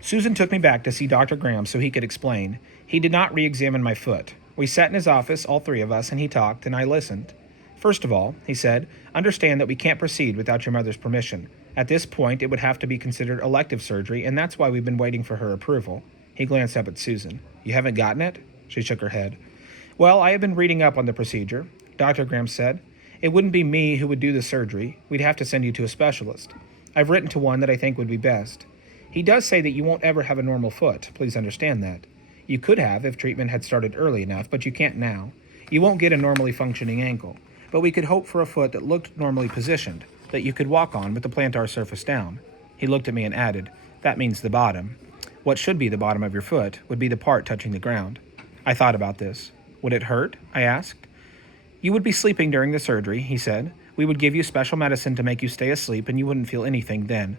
Susan took me back to see Dr. Graham so he could explain. He did not re-examine my foot. We sat in his office, all three of us, and he talked, and I listened. First of all, he said, understand that we can't proceed without your mother's permission. At this point, it would have to be considered elective surgery, and that's why we've been waiting for her approval. He glanced up at Susan. You haven't gotten it? She shook her head. Well, I have been reading up on the procedure, Dr. Graham said. It wouldn't be me who would do the surgery. We'd have to send you to a specialist. I've written to one that I think would be best. He does say that you won't ever have a normal foot. Please understand that. You could have if treatment had started early enough, but you can't now. You won't get a normally functioning ankle, but we could hope for a foot that looked normally positioned, that you could walk on with the plantar surface down. He looked at me and added, that means the bottom. What should be the bottom of your foot would be the part touching the ground. I thought about this. Would it hurt? I asked. You would be sleeping during the surgery, he said. We would give you special medicine to make you stay asleep, and you wouldn't feel anything then.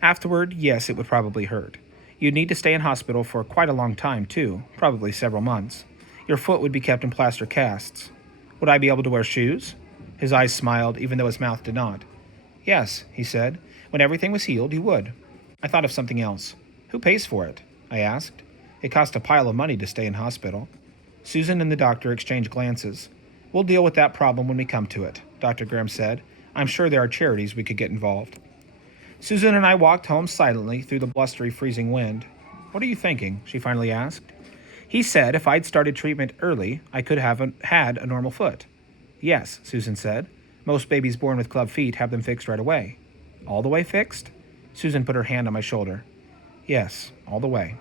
Afterward, yes, it would probably hurt. You'd need to stay in hospital for quite a long time, too, probably several months. Your foot would be kept in plaster casts. Would I be able to wear shoes? His eyes smiled, even though his mouth did not. Yes, he said. When everything was healed, you would. I thought of something else. Who pays for it? I asked. It cost a pile of money to stay in hospital. Susan and the doctor exchanged glances. We'll deal with that problem when we come to it, Dr. Graham said. I'm sure there are charities we could get involved. Susan and I walked home silently through the blustery, freezing wind. What are you thinking? She finally asked. He said if I'd started treatment early, I could have had a normal foot. Yes, Susan said. Most babies born with club feet have them fixed right away. All the way fixed? Susan put her hand on my shoulder. Yes, all the way.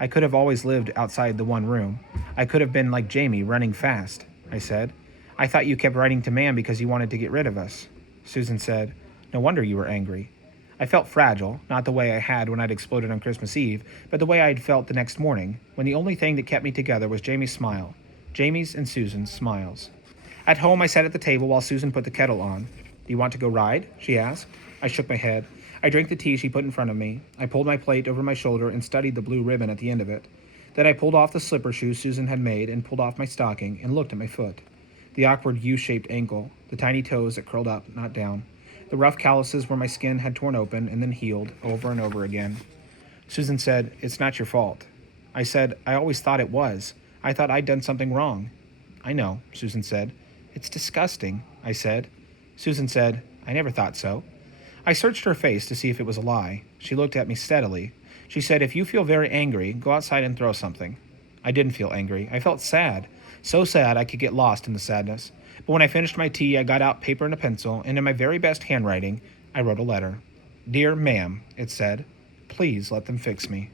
I could have always lived outside the one room. I could have been like Jamie, running fast, I said. I thought you kept writing to Mam because you wanted to get rid of us. Susan said, no wonder you were angry. I felt fragile, not the way I had when I'd exploded on Christmas Eve, but the way I'd felt the next morning, when the only thing that kept me together was Jamie's smile. Jamie's and Susan's smiles. At home, I sat at the table while Susan put the kettle on. Do you want to go ride? She asked. I shook my head. I drank the tea she put in front of me. I pulled my plate over my shoulder and studied the blue ribbon at the end of it. Then I pulled off the slipper shoes Susan had made and pulled off my stocking and looked at my foot. The awkward U-shaped ankle, the tiny toes that curled up, not down, the rough calluses where my skin had torn open and then healed over and over again. Susan said, it's not your fault. I said, I always thought it was. I thought I'd done something wrong. I know, Susan said. It's disgusting, I said. Susan said, I never thought so. I searched her face to see if it was a lie. She looked at me steadily. She said, if you feel very angry, go outside and throw something. I didn't feel angry. I felt sad. So sad I could get lost in the sadness. But when I finished my tea, I got out paper and a pencil, and in my very best handwriting, I wrote a letter. Dear Ma'am, it said, please let them fix me.